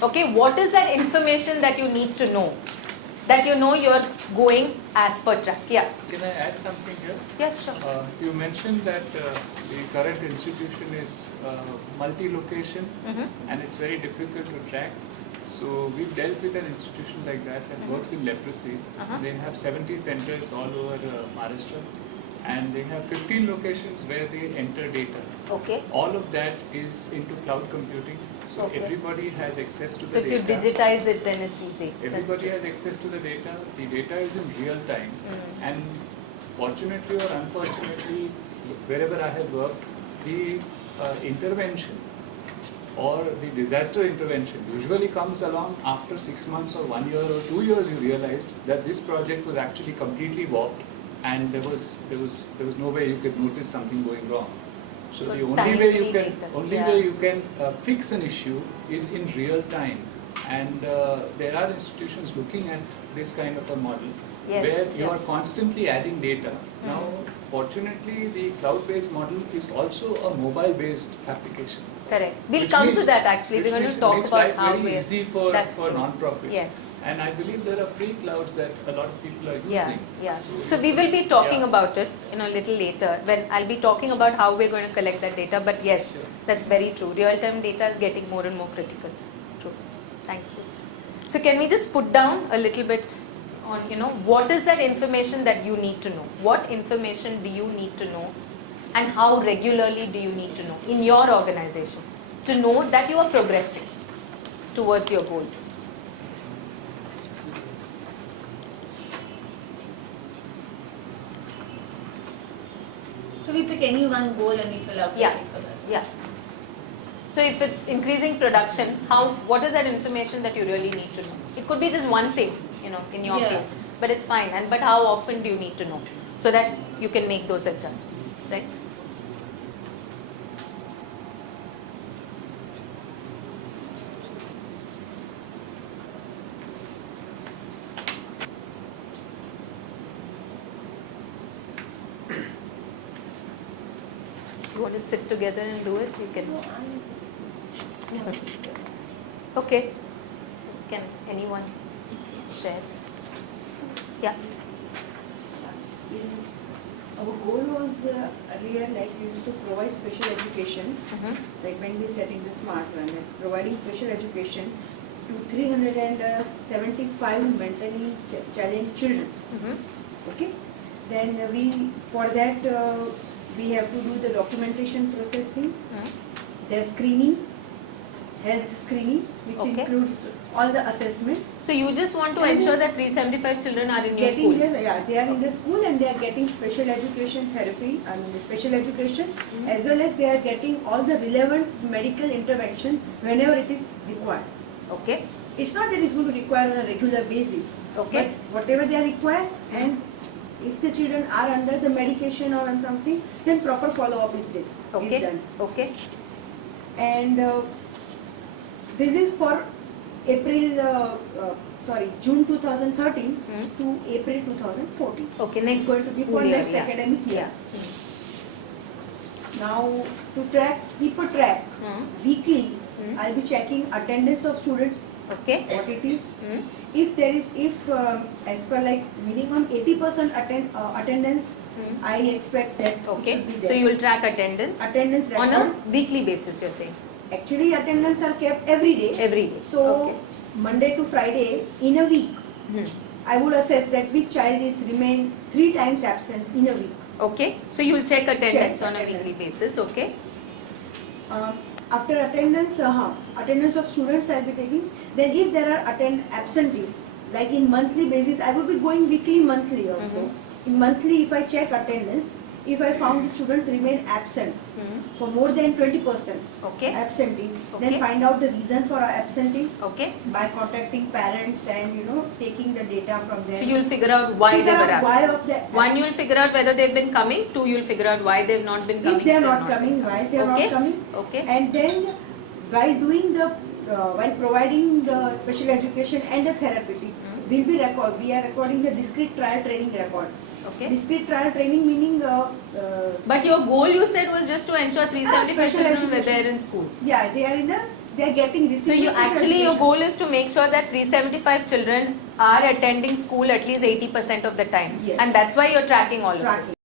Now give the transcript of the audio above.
Okay, what is that information that you need to know? That you know you're going as per track. Yeah. Can I add something here? Yeah, sure. You mentioned that the current institution is multi-location and it's very difficult to track. So we've dealt with an institution like that works in leprosy. They have 70 centers all over Maharashtra, and they have 15 locations where they enter data. Okay. All of that is into cloud computing. So Okay. everybody has access to the So if data. you digitize it, then it's easy. Everybody has access to the data. The data is in real time. And fortunately or unfortunately, wherever I have worked, the intervention or the disaster intervention usually comes along after 6 months or 1 year or 2 years. You realized that this project was actually completely warped, and there was no way you could notice something going wrong. So the only way you can fix an issue is in real time, and there are institutions looking at this kind of a model where you are constantly adding data. Now, fortunately, the cloud-based model is also a mobile-based application. Correct. We'll come to that actually. We're going to talk about how it's very easy for non-profits. Yes. And I believe there are free clouds that a lot of people are using. Yeah. So we will be talking about it a little later when I'll be talking about how we're going to collect that data. But yes, that's very true. Real-time data is getting more and more critical. True. Thank you. So can we just put down a little bit on, what is that information that you need to know? What information do you need to know? And how regularly do you need to know in your organization to know that you are progressing towards your goals? So we pick any one goal and we fill out the sheet for that. Yeah. So if it's increasing production, what is that information that you really need to know? It could be just one thing, in your case, but it's fine. But how often do you need to know so that you can make those adjustments, right? You want to sit together and do it? You can. Okay. So can anyone share? Yeah. Our goal was earlier we used to provide special education, like when we setting the smart one, providing special education to 375 mentally challenged children. Okay. Then for that we have to do the documentation processing, their screening, health screening, which includes all the assessment. So you just want to ensure that 375 children are in your school? They are in the school and they are getting special education therapy, special education, as well as they are getting all the relevant medical intervention whenever it is required. Okay. It's not that it's going to require on a regular basis. Okay. But whatever they are required, and if the children are under the medication or on something, then proper follow-up is done. Okay. And this is for June 2013 to April 2014. Okay, next going to be for next academic year. Now, to keep a track, weekly, I'll be checking attendance of students. Okay. What it is. If as per minimum 80% attendance, I expect that it should be there. So you will track attendance? Attendance record. On a weekly basis, you're saying? Actually, attendance are kept every day. Every day. So, Monday to Friday, in a week, I would assess that which child is remain 3 times absent in a week. Okay. So you will check attendance on a weekly basis. Okay. After attendance of students I will be taking. Then if there are absentees, like in monthly basis, I would be going weekly, monthly also. In monthly, if I check attendance, if I found the students remain absent for more than 20% absentee, then find out the reason for absentee by contacting parents and taking the data from them. So you will figure out why they were absent. One, you will figure out whether they've been coming. Two, you will figure out why they've not been coming. If they are not coming, why they are not coming. Okay. And then while providing the special education and the therapy, we are recording the discrete trial training record. Okay. Discrete trial training meaning. But your goal, you said, was just to ensure 375 children were there in school. Yeah, they are in the they are getting So receiving you special actually, your education. goal is to make sure that 375 children are attending school at least 80% of the time. Yes. And that's why you're tracking all of Tracking. this.